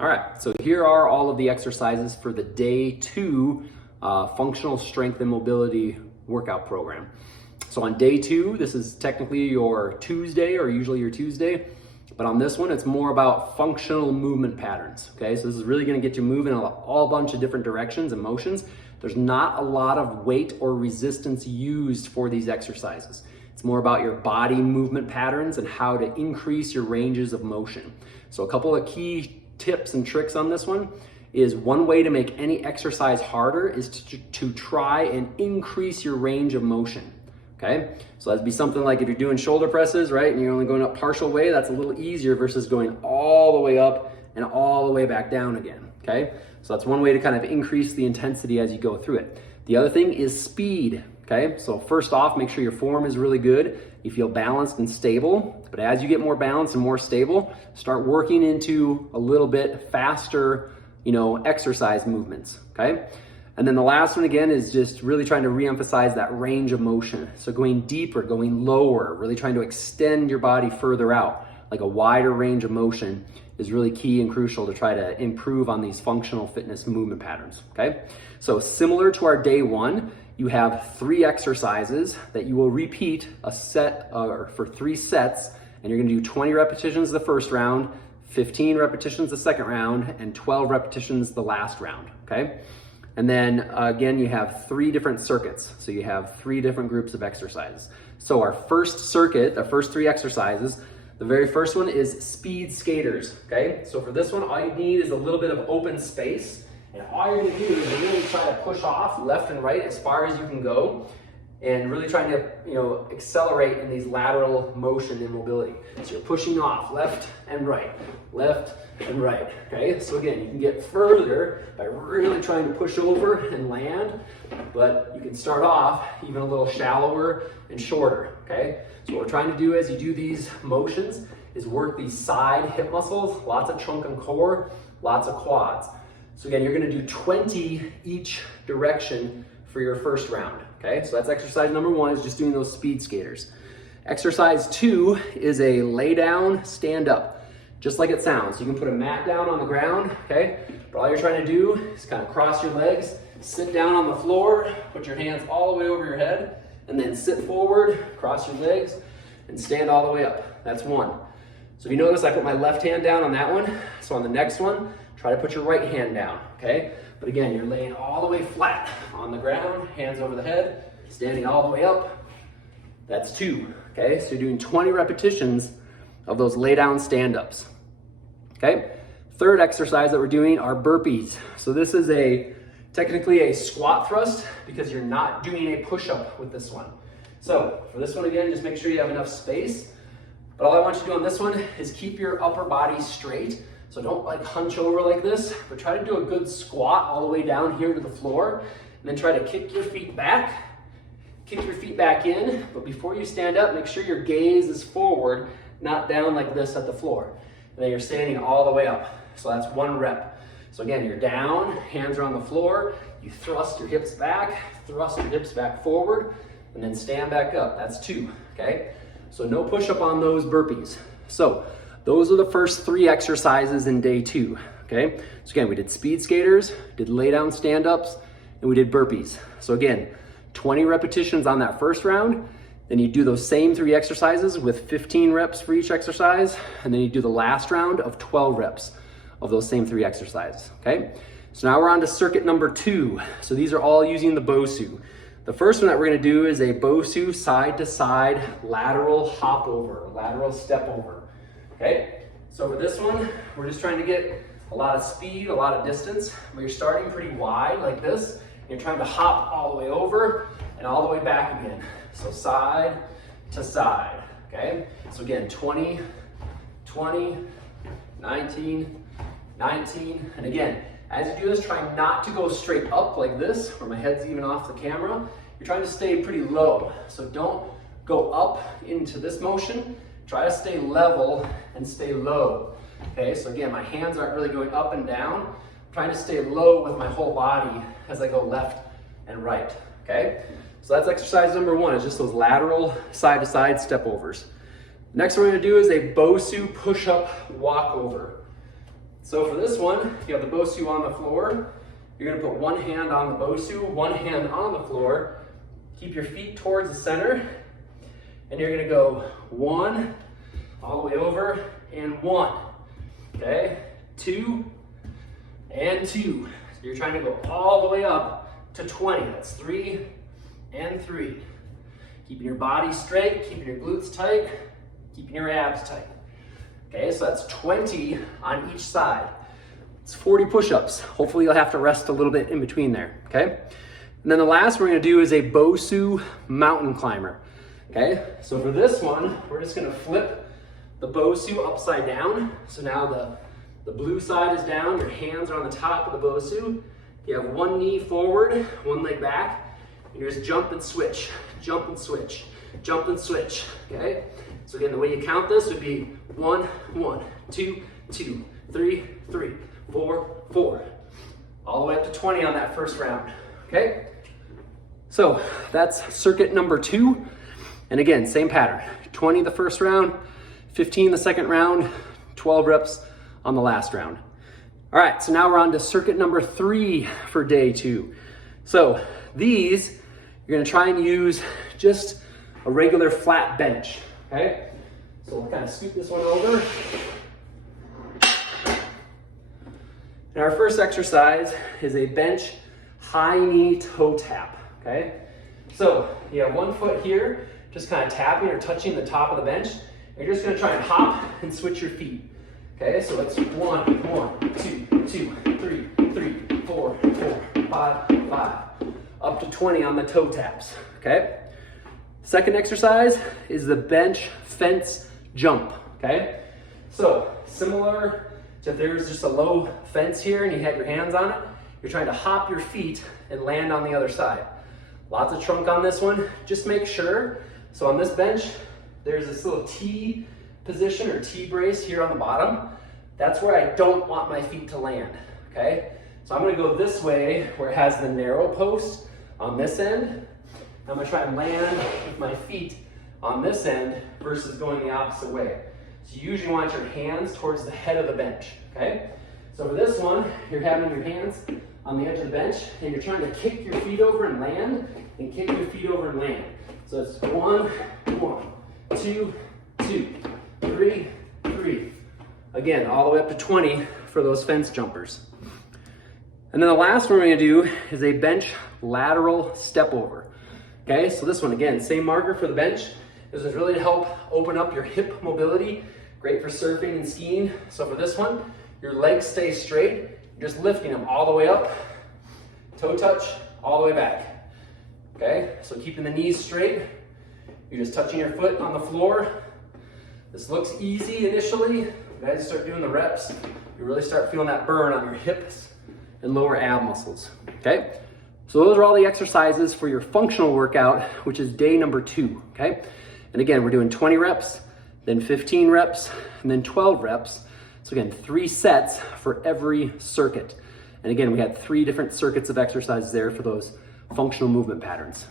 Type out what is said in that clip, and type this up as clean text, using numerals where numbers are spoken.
All right, so here are all of the exercises for the day 2 functional strength and mobility workout program. So on day 2, this is technically your Tuesday, or usually your Tuesday, but on this one, it's more about functional movement patterns, okay? So this is really gonna get you moving in a whole bunch of different directions and motions. There's not a lot of weight or resistance used for these exercises. It's more about your body movement patterns and how to increase your ranges of motion. So a couple of key tips and tricks on this one is, one way to make any exercise harder is to try and increase your range of motion, okay? So that'd be something like if you're doing shoulder presses, right, and you're only going up partial way, that's a little easier versus going all the way up and all the way back down again, okay? So that's one way to kind of increase the intensity as you go through it. The other thing is speed, okay? So first off, make sure your form is really good. You feel balanced and stable, but as you get more balanced and more stable, start working into a little bit faster, exercise movements, okay? And then the last one again is just really trying to reemphasize that range of motion. So going deeper, going lower, really trying to extend your body further out. Like a wider range of motion is really key and crucial to try to improve on these functional fitness movement patterns, okay? So similar to our day 1, you have 3 exercises that you will repeat a set for 3 sets, and you're gonna do 20 repetitions the first round, 15 repetitions the second round, and 12 repetitions the last round, okay? And then again, you have 3 different circuits. So you have 3 different groups of exercises. So our first circuit, the first 3 exercises, the very first one is speed skaters, okay? So for this one, all you need is a little bit of open space. And all you're gonna do is really try to push off left and right as far as you can go, and really trying to, accelerate in these lateral motion and mobility. So you're pushing off left and right, okay? So again, you can get further by really trying to push over and land, but you can start off even a little shallower and shorter, okay? So what we're trying to do as you do these motions is work these side hip muscles, lots of trunk and core, lots of quads. So again, you're gonna do 20 each direction for your first round, okay? So that's exercise number 1, is just doing those speed skaters. Exercise 2 is a lay down, stand up, just like it sounds. You can put a mat down on the ground, okay? But all you're trying to do is kind of cross your legs, sit down on the floor, put your hands all the way over your head, and then sit forward, cross your legs, and stand all the way up. That's 1. So if you notice, I put my left hand down on that one. So on the next one, try to put your right hand down, okay? But again, you're laying all the way flat on the ground, hands over the head, standing all the way up. That's 2, okay? So you're doing 20 repetitions of those lay down stand-ups, okay? Third exercise that we're doing are burpees. So this is technically a squat thrust, because you're not doing a push-up with this one. So for this one, again, just make sure you have enough space. But all I want you to do on this one is keep your upper body straight. So don't hunch over like this, but try to do a good squat all the way down here to the floor, and then try to kick your feet back in. But before you stand up, make sure your gaze is forward, not down like this at the floor. And then you're standing all the way up. So that's 1 rep. So again, you're down, hands are on the floor, you thrust your hips back forward, and then stand back up. That's 2, okay? So no push-up on those burpees. So those are the first 3 exercises in day 2, okay? So again, we did speed skaters, did lay down stand-ups, and we did burpees. So again, 20 repetitions on that first round, then you do those same 3 exercises with 15 reps for each exercise, and then you do the last round of 12 reps of those same 3 exercises, okay? So now we're on to circuit number 2. So these are all using the Bosu. The first one that we're gonna do is a Bosu side-to-side lateral hop over, lateral step over. Okay, so for this one, we're just trying to get a lot of speed, a lot of distance, but you're starting pretty wide like this. And you're trying to hop all the way over and all the way back again. So side to side, okay? So again, 20, 20, 19, 19. And again, as you do this, try not to go straight up like this, where my head's even off the camera. You're trying to stay pretty low. So don't go up into this motion. Try to stay level and stay low, okay? So again, my hands aren't really going up and down. I'm trying to stay low with my whole body as I go left and right, okay? So that's exercise number 1, is just those lateral side-to-side step overs. Next one we're gonna do is a Bosu push-up walkover. So for this one, you have the BOSU on the floor. You're gonna put one hand on the BOSU, one hand on the floor. Keep your feet towards the center. And you're gonna go 1, all the way over, and 1. Okay, 2, and 2. So you're trying to go all the way up to 20. That's 3, and 3. Keeping your body straight, keeping your glutes tight, keeping your abs tight. Okay, so that's 20 on each side. It's 40 push-ups. Hopefully you'll have to rest a little bit in between there, okay? And then the last we're gonna do is a BOSU mountain climber, okay? So for this one, we're just gonna flip the BOSU upside down. So now the blue side is down, your hands are on the top of the BOSU. You have one knee forward, one leg back, and you just jump and switch, jump and switch, jump and switch, okay? So again, the way you count this would be 1, 1, 2, 2, 3, 3, 4, 4. All the way up to 20 on that first round, okay? So that's circuit number 2. And again, same pattern, 20 the first round, 15 the second round, 12 reps on the last round. All right, so now we're on to circuit number 3 for day 2. So these, you're gonna try and use just a regular flat bench, okay? So we'll kind of scoot this one over. And our first exercise is a bench high knee toe tap, okay? So you have one foot here, just kind of tapping or touching the top of the bench. And you're just gonna try and hop and switch your feet. Okay, so it's 1, 1, 2, 2, 3, 3, 4, 4, 5, 5, up to 20 on the toe taps, okay? Second exercise is the bench fence jump, okay? So similar to if there's just a low fence here and you had your hands on it, you're trying to hop your feet and land on the other side. Lots of trunk on this one. Just make sure, so on this bench, there's this little T position or T brace here on the bottom. That's where I don't want my feet to land, okay? So I'm gonna go this way where it has the narrow post on this end. I'm gonna try and land with my feet on this end versus going the opposite way. So you usually want your hands towards the head of the bench, okay? So for this one, you're having your hands on the edge of the bench and you're trying to kick your feet over and land, and kick your feet over and land. So it's 1, 1, 2, 2, 3, 3. Again, all the way up to 20 for those fence jumpers. And then the last one we're gonna do is a bench lateral step over. Okay, so this one, again, same marker for the bench. This is really to help open up your hip mobility. Great for surfing and skiing. So for this one, your legs stay straight. You're just lifting them all the way up, toe touch, all the way back. Okay, so keeping the knees straight. You're just touching your foot on the floor. This looks easy initially. As you start doing the reps, you really start feeling that burn on your hips and lower ab muscles, okay? So those are all the exercises for your functional workout, which is day number 2, okay? And again, we're doing 20 reps, then 15 reps, and then 12 reps. So again, 3 sets for every circuit. And again, we had 3 different circuits of exercises there for those functional movement patterns.